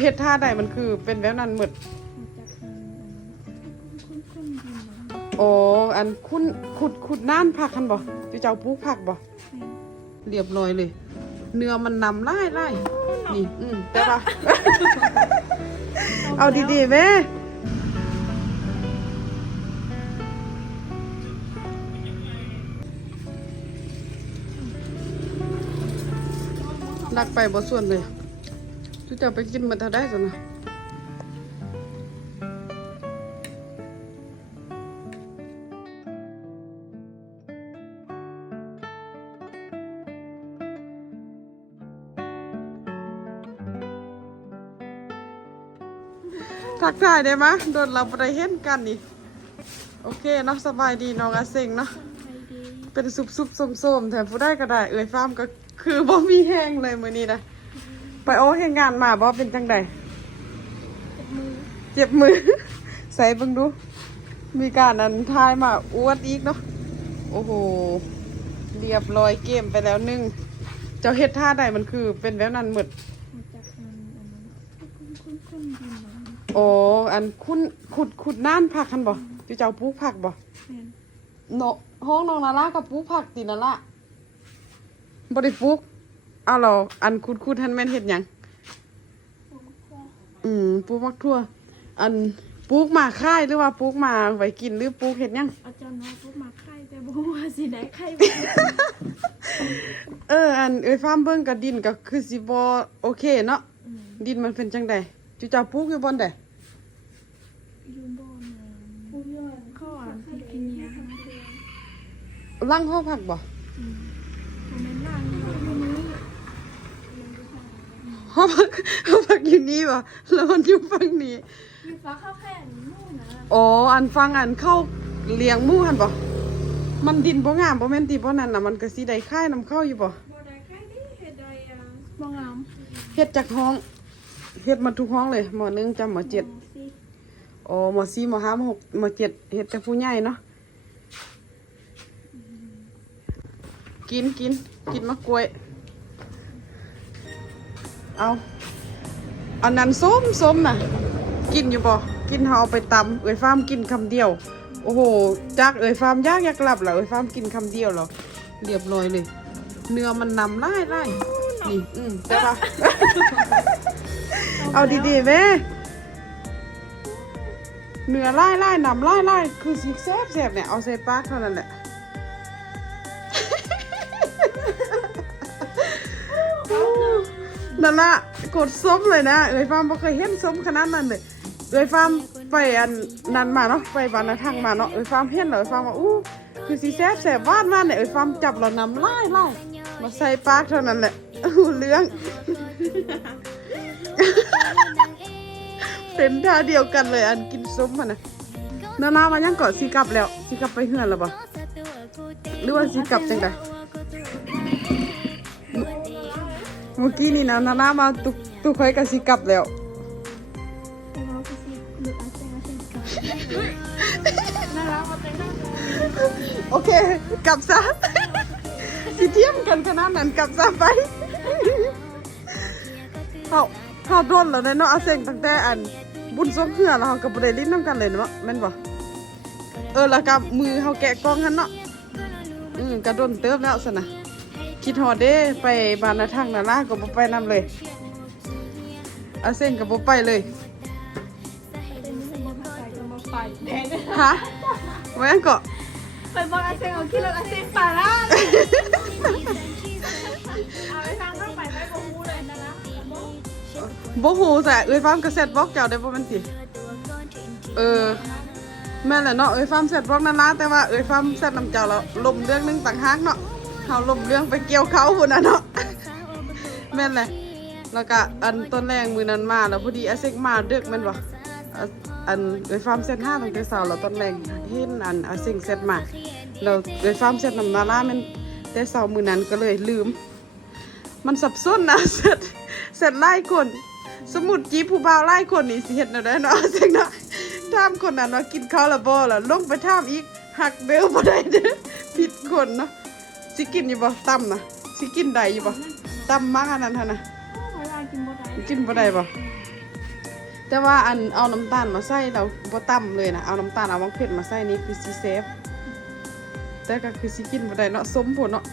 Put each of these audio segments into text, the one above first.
เฮ็ดท่าใดมันคือเป็นแบบนั้นหมดจากทางคุ้นคุ้นดินนะโอ้อันคุณขุดขุดน้านผักคันบ่จะเจ้าปลูกผักบ่เรียบร้อยเลย เนื้อมันนำไล่ไล่นี่อืมแต่ว่าเอาดีๆแม่ลักไปบ่ส่วนเลยทุก เจ้าไปกินมันเท่าได้สินะทักทายได้ไหมยโดนเราไปเห็นกันนี่ โอเคเนาะสบายดีน้องอาเซงเนาะไทยดีเป็นซุบซุบส้มส้มๆแถมผู้ได้ก็ได้ เอ่ยฟาร์มก็คือบ่มีแห้งเลยมื้อนี้นะ ไปโอ้เฮ็ดงานมาบ่เป็นจังใดเจ็บมือเจ็บมือใส่เบิ่งดู มีการอันทายมาอวดอีกเนาะ โอ้โห เรียบร้อยเกมไปแล้วหนึงเจ้าเฮ็ดท่าใดมันคือเป็นแบบนั้นหมดจากทางคุ้นคุ้นคุ้นดินนะโอ้อันคุณขุดขุดน้านผักคันบ่จะเจ้าปลูกผักบ่แม่นเนาะห้องน้องนารากับปลูกผักตินาละบ่ได้ปลูก เอาเหรออันขุดขุดทันแม่นเฮ็ดหยังอืมปลูกมักทั่ว อันปลูกมาค่ายหรือว่าปลูกมาไว้กินหรือปลูกเฮ็ดหยังอาจารย์น้องพูดมาไข่แต่บ่ว่าสิได้ไข่เออ อันเอ้ยฟาร์มเบิ่งกับดินก็คือสิบ่โอเคเนาะดินมันเป็นจังไดจุเจ้าปลูกอยู่บ่อนใดยูโบนะผู้ยอนข้าวอ่านพิกิเนียลังห้อผักบ่ อืมผมแม่นล่างอยู่นี้ ห้อผักห้อผักอยู่นี่บ่แล้วมันอยู่ฝั่งนี้มีฟ้าข้าวแผ่นนู่นนะอ๋อ อันฟังอันเข้าเลี้ยงหมูหันบ่มันดินบ่งามบ่แม่นติบ่นั่นน่ะมันก็สิได้ค่ายน้ำเข้าอยู่บ่บ่ได้ไข่ดิเฮ็ดได้อะบ่งามเฮ็ดจากห้องเฮ็ดมาทุกห้องเลยหมอหนึงจำหมอเจ็ดสิอ๋อหมอสี่หมอห้าหมอหกหมอเจ็ดเฮ็ดแต่ผู้ใหญ่เนาะกินกินกินมะกล้วย เอาอันนั้นส้มส้มน่ะ กินอยู่บ่กินเฮาเอาไปตำเอ้ยฟาร์มกินคำเดียว โอ้โหจากเอ้ยฟาร์มยากอยากหลับแล้วเอ้ยฟาร์มกินคำเดียวเหรอเรียบร้อยเลย เนื้อมันนำไล่ไล่นี่อืมแต่ว่าเอาดีๆแม่เนื้อไล่ไล่นำไล่ไล่คือสีแซ่บแซ่บเนี่ยเอาใส่ปากเท่านั้นแหละ นั่นละกดส้มเลยนะเอ้ยฟาร์มบ่เคยเห็นส้มขนาดนั้นเลยเอ้ยฟาร์มไปอันนั้นมาเนาะไปบานทางมาเนาะเอ้ยฟาร์มเห็นแล้วเอ้ยฟาร์มว่าอู้คือสีแซ่บแซ่บวานหวานเนี่ยเอ้ยฟาร์มจับแล้วนำไล่ไล่มาใส่ปากเท่านั้นแหละอู้เรื่องเป็นท่าเดียวกันเลยอันกินส้มมันนะนานามายังเกาะสีกลับแล้วสีกลับไปเฮือนแล้วบ่หรือว่าสีกลับจังได เมื่อกี้นี่นะนานามาตุกตุกคอยกับสีกลับแล้วแต่ว่าสิสิหรืออาจารย์เช่นกันน่ารักมาแต่งหน้าโอเค กลับซะ สิเทียมกันขนาดนั้นกลับซะไปเขาเขาโดนแล้วเนาะเอาเซ็งตั้งแต่อัน บุญสมเหือแล้วเขาก็บ่ได้ลิ้นน้ำกันเลยเนาะแม่นบ่เออแล้วกับมือเขาแกะกล้องหันเนาะอืมกระโดนเติบแล้วสนะ คิดฮอดเด้ไปบ้านนาทางนาลาก็บ่ไปนํเลยเอาเซ็งก็บ่ไปเลยเป็นมิสมบัติจะมาไฟแดงฮะว่าหยังก็ไปบอกอาเซงเอาคิดแล้วอาเซงป่าละเอาไปทางเข้าไปไปกับฮูเลยนะนะบ่ฮู้แต่เอ้ยฟาร์มก็เสร็จบอกเจ้าได้บ่แม่นติเออแม่นแหละเนาะเอ้ยฟาร์มเสร็จบอกนั่นละแต่ว่าเอ้ยฟาร์มเสร็จน้ำเจ้าแล้วลมเรื่องหนึงต่างหากเนาะ เฮาลมเรื่องไปเกี่ยวเขาพุ่นน่ะเนาะแม่นแหละแล้วก็อันต้นแรงมือนั้นมาแล้วพอดีอาเซกมาเดึกแม่นบ่อะอันเอ้ยฟาร์มเสร็จห้าตั้งแต่เช้าแล้วต้นแรงเห็นอันอาเซกเสร็จมาแล้วเอ้ยฟาร์มเสร็จน้ำนาลาแม่นแต่เช้ามื้อนั้นก็เลยลืม มันสับสนนะเสร็จเสร็จไล่คนสมุดจีบผู้บ่าวไล่คนนี่สิเฮ็ดแนวใดเนาะเสียงเนาะถามคนนั้นว่ากินข้าวล้วบ่ล่ะลงไปถามอีกหักเบลบ่ได้เด้อผิดคนเนาะ สิกินอยู่บ่ตำนะสิกินได้อยู่บ่ตำมากอันนั้นหั่นน่ะเวลากินบ่ได้กินบ่ได้บ่แต่ว่าอันเอาน้ำตาลมาใส่เราบ่ต่ำเลยนะเอาน้ำตาลเอามังเผ็ดมาใส่นี่คือสิเซฟแต่ก็คือสิกินบ่ได้เนาะสมผลเนาะ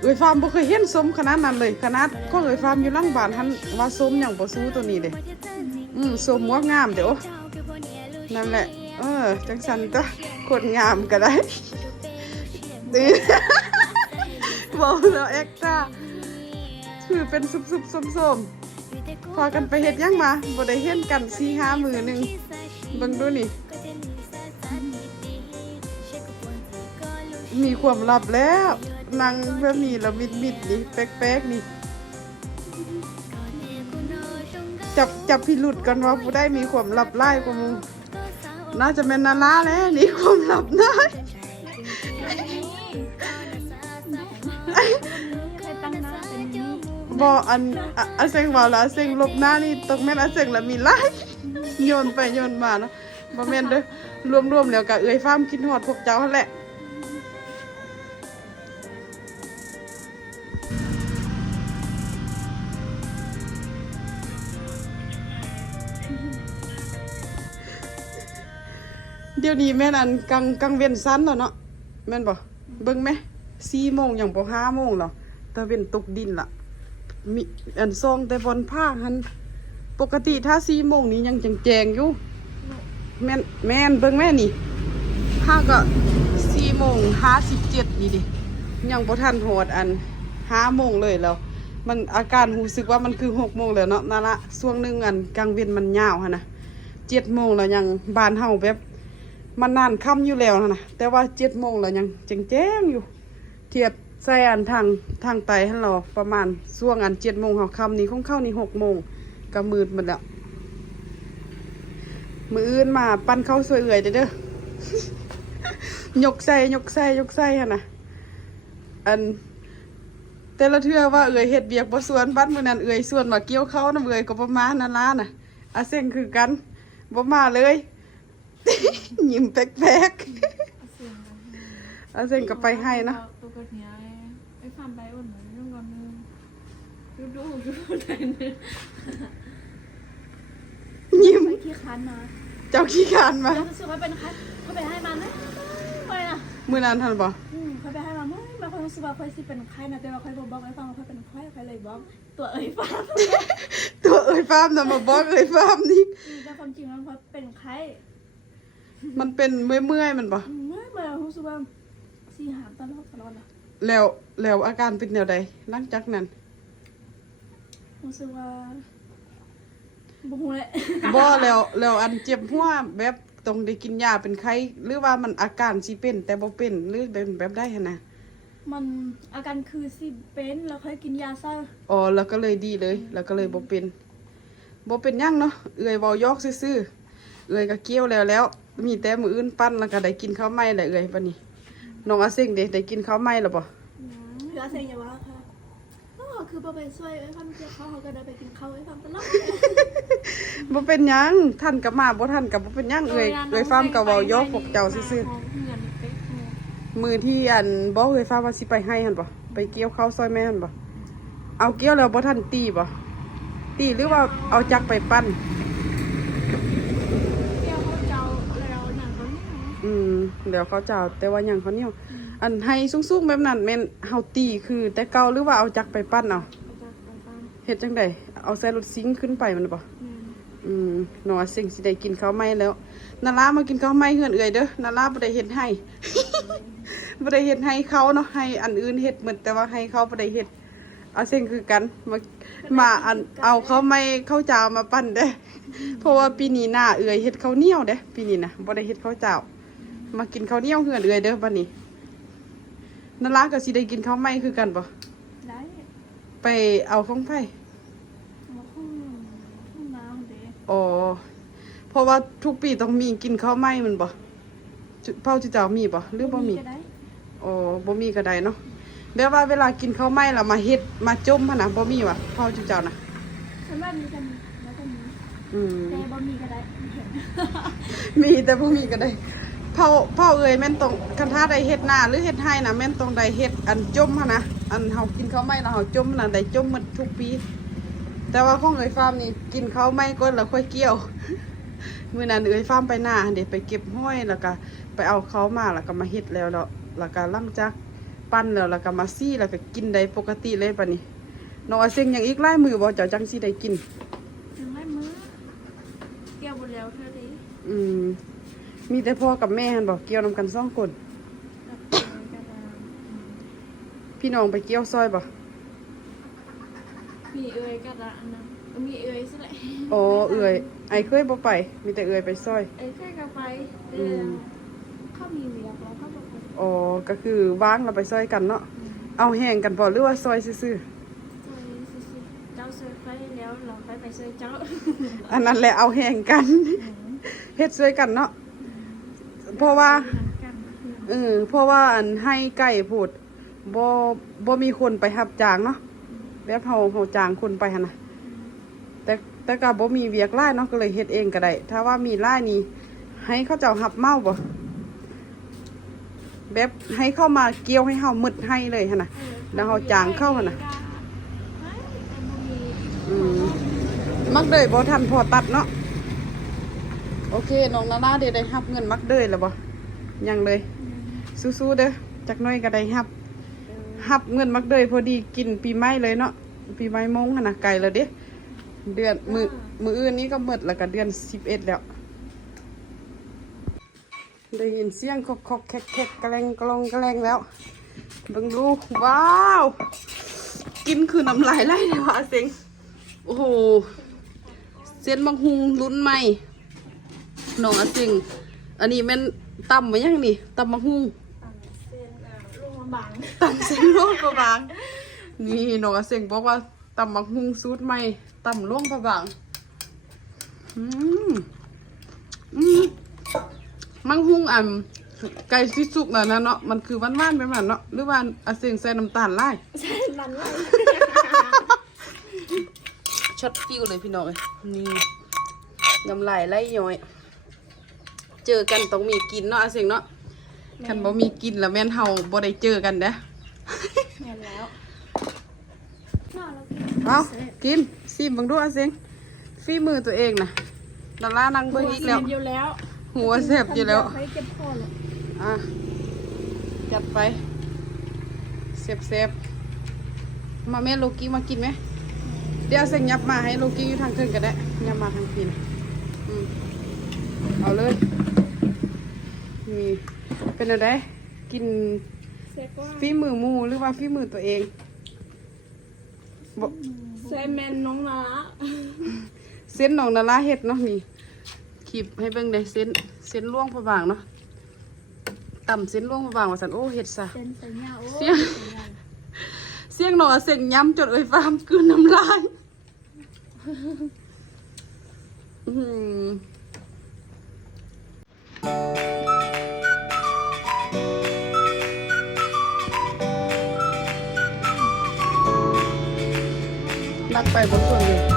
เอ้ยฟาร์มบ่เคยเห็นสมขนาดนั้นเลยขนาดของเอ้ยฟาร์มอยู่หลังบ้านหันว่าสมหยังบ่สู้ตัวนี้เด้อืมสมงวงามเด้อโอ้นั่นแหละเออจังสันตัวคนงามก็ได้ดี บอกแล้วเอ็กซ์ตร้าคือเป็นซุบๆส้มๆพากันไปเฮ็ดหยังมาบ่ได้เห็นกันสี่ห้ามือหนึ่งเบิ่งดูนี่ มีความลับแล้วนางแบบนี้แล้วมิดมิดๆนี่แป๊กๆนี่ จับจับพิรุษกันว่าผู้ได้มีความลับไล่กว่ามึงน่าจะเป็นนาราแล้วนี่ความลับได้ใครตั้งหน้าเป็นนี่ บออันอะอาเซงว่าแล้วอาเซงลบหน้านี่ตกแม่นอาเซงแล้วมีไล่โยนไปโยนมาเนาะบ่แม่นเด้อรวมๆแล้วก็เอ้ยฟ้ามคิดฮอดพวกเจ้าหั่นแหละเดี๋ยวนี้แม่นอันกลางกลางเวียนสั้นแล้วเนาะแม่นบ่เบิ่งไหม สี่โมงอย่างบ่ห้าโมงแล้วตะเวนตกดินละมีอันซองแต่บนผ้าหันปกติถ้าสี่โมงนี้ยังแจงๆอยู่แม่นแม่นเบิ่งแม่นี่ห้าก็สี่โมงห้าสิบเจ็ดนี่ดิยังบ่ทันโหดอันห้าโมงเลยแล้ว มันอาการรู้สึกว่ามันคือหกโมงแล้วเนาะนั่นละช่วงหนึ่งอันกลางเวียนมันยาวหั่นะเจ็ดโมงแล้วยังบานเฮาแบบมันนานค่ำอยู่แล้วนะแต่ว่าเจ็ดโมงแล้วยังแจ้งแจ้งๆอยู่ เทียบใส่อันทางทางไตให้เราประมาณช่วงอันเจ็ดโมงเขาคำนี้คงเข้านี่หกโมงก็มืดหมดแล้วมืออื่นมาปั้นเข้าสวยเอื่อยเด้อเด้อยกใส่ยกใส่ยกใส่ฮะนะอัน แต่ละเทื่อว่าเอื่อยเฮ็ดเบียกบ่ส่วนบ้านมื้อนั้นเอื่อยส่วนมาเกี่ยวข้าน้ำเอื่อยก็บ่มาณนั่นละน่ะอาเซ็งคือกันบ่มาเลยยิ้มแปลก เสียงกันๆอาเซ็งก็ไปให้นะ ตัวกระเทียไอ้ฟาร์มไปวันเหมือนเรื่องก่อนนึงดูดูดูไหนนึงยิ้มไปที่คันนะเจ้าขี้คร้านมาแล้วรู้สึกว่าเป็นคันเขาไปให้มันนะไปนะมื้อนั้นทันบ่อืมเขาไปให้มาเมื่อมาคนรู้สึกว่าค่อยสิเป็นไข้นะแต่ว่าค่อยบอกบอกไอ้ฟังว่าค่อยเป็นไข้ค่อยเลยบอกตัวเอ้ยฟาร์มตัวเอ้ยฟาร์มน่ะมาบอกเอ้ยฟาร์มนี่แต่ความจริงแล้วเขาเป็นไข้มันเป็นเมื่อยๆมันบ่เมื่อมารู้สึกว่า สีหามตลอดตลอดนะแล้วแล้วอาการเป็นแนวใดหลังจากนั้นรู้สึกว่าบุ้งเลยบ่แล้วแล้วอันเจ็บหัวแบบต้องได้กินยาเป็นไข้หรือว่ามันอาการสิเป็น แต่บ่เป็นหรือเป็นแบบได้หั่นน่ะมันอาการคือสิเป็นแล้วค่อยกินยาเศร้าอ๋อแล้วก็เลยดีเลย แล้วก็เลยบ่เป็นบ่เป็นหยังเนาะเอื้อยเว้ายอกซื่อๆเอื้อยก็เกี่ยวแล้วแล้ว มีแต่มื้ออื่นปั้นแล้วก็ได้กินข้าวไหม้แหละเอื้อยบัดนี้ น้องอาเซ็งเด้ได้กินข้าวไหม้แล้วบ่คืออาเซนอย่าว่าค่ะก็คือพอไปช่วยไอ้ฟันเจ้าเขาเขาก็เดินไปกินข้าวไอ้ฟันตลอดบ่เป็นหยังท่านก็มาบ่ท่านก็บ่เป็นหยังเอื้อยเอื้อยฟาร์มก็เว้ายอกพวกเจ้าซื่อๆมือที่อันบอกเคยฟ้าว่าสิไปให้หันบ่ไปเกี่ยวข้าวซอยแม่หันบ่เอาเกี่ยวแล้วบ่ทันตีบ่ตีหรือว่าเอาจักรไปปั้น เที่ยวเขาเจ้าแล้วหนังเขาเนี่ย อืมแล้วเขาเจ้าแต่ว่าหยังเขาเหนียวอันให้สูงๆแบบนั้นแม่นเฮาตีคือแต่เก่าหรือว่าเอาจักรไปปั้นเอาเขาจะไปบ้านเฮ็ดจังไดเอาใส่รถซิงค์ขึ้นไปมันบ่แม่อืมหนอสิ่งสิได้กินข้าวไหม้แล้วนารามากินข้าวไหม้เฮือนเอ่ยเด้อนาราบ่ได้เฮ็ดให้บ่ได้เฮ็ดให้เขาเนาะให้อันอื่นเฮ็ดหมดแต่ว่าให้เขาบ่ได้เฮ็ดเอาสิ่งคือกันมามาอันเอาข้าวไหม้ข้าวเจ้ามาปั้นเด้ เพราะว่าปีนี้หน้าเอ่ยเฮ็ดข้าวเหนียวเด้ ปีนี้นะบ่ได้เฮ็ดข้าวเจ้า มากินข้าวเหนียวเฮือนเอ่ยเด้อบัดนี้นาราก็สิได้กินข้าวไหม้คือกันบ่ได้ไปเอาของไผมาห้องห้องน้ำเด็กอ๋อเพราะว่าทุกปีต้องมีกินข้าวไหม้แมันบ่จุเผาจุเจ้ามีบ่หรือบ่มีก็ได้อ๋อบ่มีก็ได้เนาะแบบว่าเวลากินข้าวไหม้แล้วมาเฮ็ดมาจมหั่นน่ะบ่มีวะเผาจุเจ้าน่ะฉันว่ามีกันแล้วก็มีอืมแต่บ่มีก็ได้เห็นมีแต่บ่มีก็ได้ เผาเผาเอ่ยแม่นตรงคันท่าใดเฮ็ดหน้าหรือเฮ็ดให้น่ะแม่นตรงใดเฮ็ดอันจมหั่นนะอันเฮากินข้าวไหม้แล้วเฮาจมน่ะได้จมหมดทุกปี แต่ว่าของเอ้ยฟาร์มนี่กินเขาวไม่ก้นแล้วค่อยเกี่ยวมื้อนั้นเอ้ยฟาร์มไปหน้าเดี๋ยวไปเก็บห้อยแล้วก็ไปเอาเขามาแล้วก็มาเฮ็ดแล้วแล้วแล้วก็หลังจากปั้นแล้วแล้วก็มาซี่แล้วก็กินได้ปกติเลยปะนี่น้องอาเซ็งยังอีกหลายมือบ่เจ้าจังสิได้กินถึงไม่มือเกี่ยวบุญแล้วเธอดีอืม มีแต่พ่อกับแม่หันบอกเกี่ยวนำกันสองคนกับเกี่ยวกันมาพี่น้องไปเกี่ยวซอยบ่มีเอ่ยกันละอันนั้นมีเอ่ยสิแหละอ๋อเอื่อยไอเคยบ่ไป มีแต่เอื่อยไปซอยเอ้ยแค่กันไปเออือมเข้ามีเมียแล้วเข้าบอกว่าอ๋อก็คือว่างเราไปซอยกันเนาะเอาแห้งกันบ่หรือว่าซอยซื่อซอยสิๆเจ้าเซอร์ไพรส์แล้วเราไปไปเซอร์เจ้าๆอันนั้นแหละเอาแห้งกันเฮ็ดซอยกันเนาะ เพราะว่าเออเพราะว่าอันให้ไก่พูดบ่บ่มีคนไปรับจางเนาะแบบเฮาเฮาจางคนไปหั่นน่ะแต่แต่ก็บ่มีเวียกหลายเนาะก็เลยเฮ็ดเองก็ได้ ถ้าว่ามีหลายนี่ให้เขาเจ้ารับเมาบ่แบบให้เข้ามาเกี่ยวให้เฮาหมึดให้เลยหั่นน่ะแล้วเอาจางเข้าหั่นน่ะอืมมักเดยบ่ทันพอตัดเนาะ โอเค น้องนานาเดี๋ยวได้รับเงินมักเดยแล้วบ่ยังเลย สู้ๆเด้อจักน้อยก็ได้รับรับเงินมักเด้ยพอดีกินปีใหม่เลยเนาะปีใหม่มงหั่นน่ะไกลแล้วเด้เดือนมือมืออื่นนี้ก็หมดแล้วก็เดือน11แล้ว ได้ยินเสียงคอกคอกแคกแคกกระแลงกระลองกระแลงแล้วบิ่งลูกว้าว กินคือน้ำลายไหลเลยว่ะเซ็งโอ้โหเส้นบางฮุงลุ้นใหม น้องอาเซ็งอันนี้แม่นตำมายังนี่ตำบางฮุงเส้นลูกมาบังตำเส้นล่วงประบาง นี่น้องอาเซ็งบอกว่าตำบางฮุงสูตรใหม่ตำล่วงประบางอืมอืมมังฮุงอันไก่ซิสุกน่ะนะเนาะมันคือหวานๆไปมันเนาะหรือว่าอาเซ็งใส่น้ำตาลไล่เส้นมันเลยช็อตฟิวเลยพี่น้องเอ้ยนี่น้ำลายไหลย้อย เจอกันต้องมีกินเนาะอาเสียงเนาะคันบ่มีกินแล้วแม่นเฮาบ่ได้เจอกันเด้อเห็นแล้วน่ารักเอากินซิมเบังดูอาเสียงฝีมือตัวเองน่ะดารานั่งเบิ่งอีกแล้วอยู่แล้วหัวแซ่บอยู่แล้วไปเก็บคอเลยอะจัดไปเซฟๆมาแม่โลกี้มากินไหม เดี๋ยวเอาเส้นยับมาให้โลกี้อยู่ทางขึ้นก็ได้ยับมาทางพินอืมเอาเลย มีเป็นอะไรกินเซ็กว่าฝีมือหมูหรือว่าฝีมือตัวเองบเซเมนน้องนาเส้นหนองนาลาเฮ็ดเนาะนี่ขีบให้เบิ่งได้เส้นเส้นล่วงพระบางเนาะต่ำเส้นล่วงพระบางว่าสันโอ้เฮ็ดซะ เป็นสัญญาโอ้เสียงเสียงหนอเสียงย้ำจนเอ้ยฟามกลืนน้ำลายอื้อหือ นักไปบนส่วนหนึ่ง